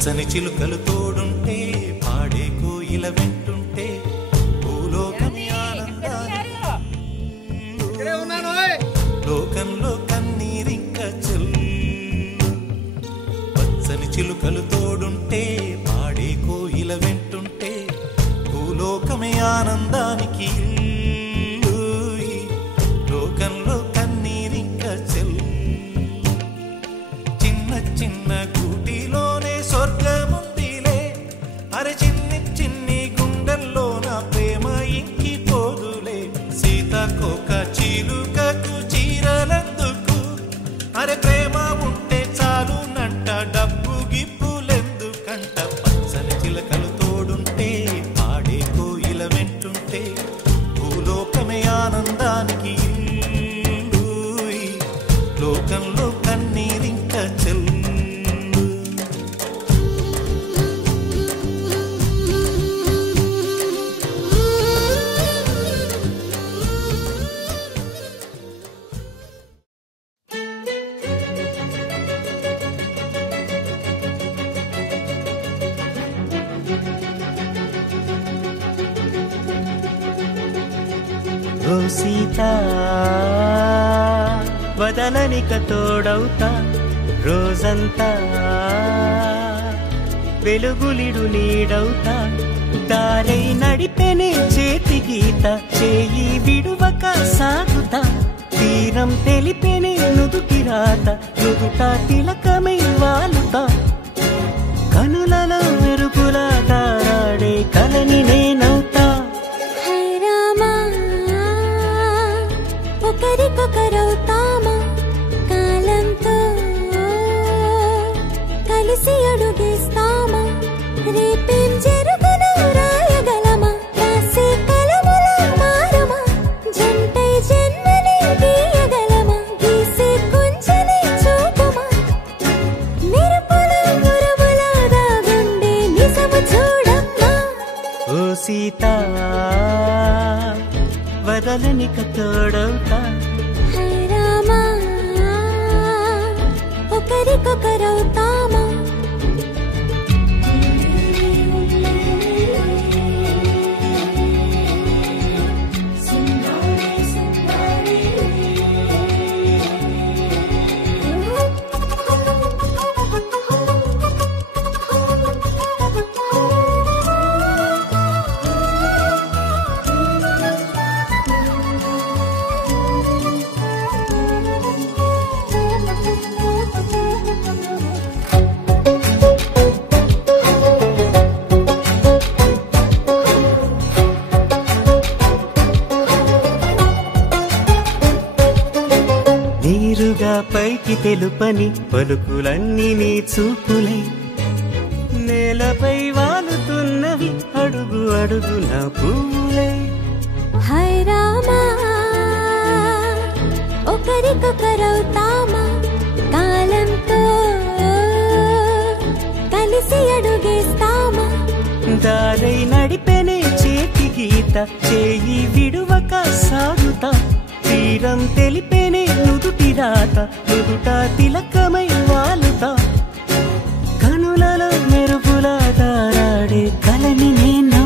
పచ్చని చిలుకలు తోడుంటే పాడే కోయిల వెంటుంటే భూలోకమి ఆనందాన్ని లోకంలో కన్నీరింక చెల్లు పచ్చని చిలుకలు తోడుంటే పాడే కోయిల వెంటుంటే భూలోకమే ఆనందానికి లోకంలో కన్నీరింక చెల్లు చిన్న చిన్న గూటిలోనే స్వర్గముందిలే అరే చిన్ని చిన్ని గుండెల్లో నా ప్రేమ ఇంకిపోదులే సీతాకోక చిలుకకు చీరలందుకు అరే ప్రేమ ఉంటే చాలునంట డబ్బు గిప్పులెందుకంట పచ్చని చిలకలు తోడుంటే పాడే కోయిల వెంటుంటే భూలోకమే ఆనందానికి లోకంలో కన్నీరింక చెల్లు ఓ సీతా వదలనిక తోడవుతా రోజంతా వెలుగులిడు నీడవుతా దారై నడిపెనే చేతి గీత చేయి విడువక సాగుతా తీరం తెలిపెనే నుదుటి రాత నుదుట తిలకమై వాలుతా కనులలో మెరుపులా తారాడే కలని నేనవుతా ఒకరికొకరవుతామా కాలంతో కలిసి అడుగేస్తామా రేపేం జరుగునో రాయగలమా రాసే కలములా మారమా జంటై జన్మని గీయగలమా గీసే కొంచెనే చూపుమా మెరుపుల మురములా దాగుండే నిజము చూడమ్మా ఓ సీతా వదలనిక తోడవుతా రామా ఒకరికొకరవుతామా నీరుగా పైకి తెలుపని పలుకులన్నీ నీ చూపులై నేలపై వాలుతున్నవి అడుగు అడుగు నా పువ్వులై హై రామా ఒకరికొకరవుతామా కాలంతో కలిసి అడుగేస్తామా దారై నడిపెనే చేతి గీత చేయి విడువక సాగుతా తీరం తెలిపెనే నుదుటి రాత నుదుట తిలకమై వాలుతా కనులలో మెరుపులా తారాడే కలని నేను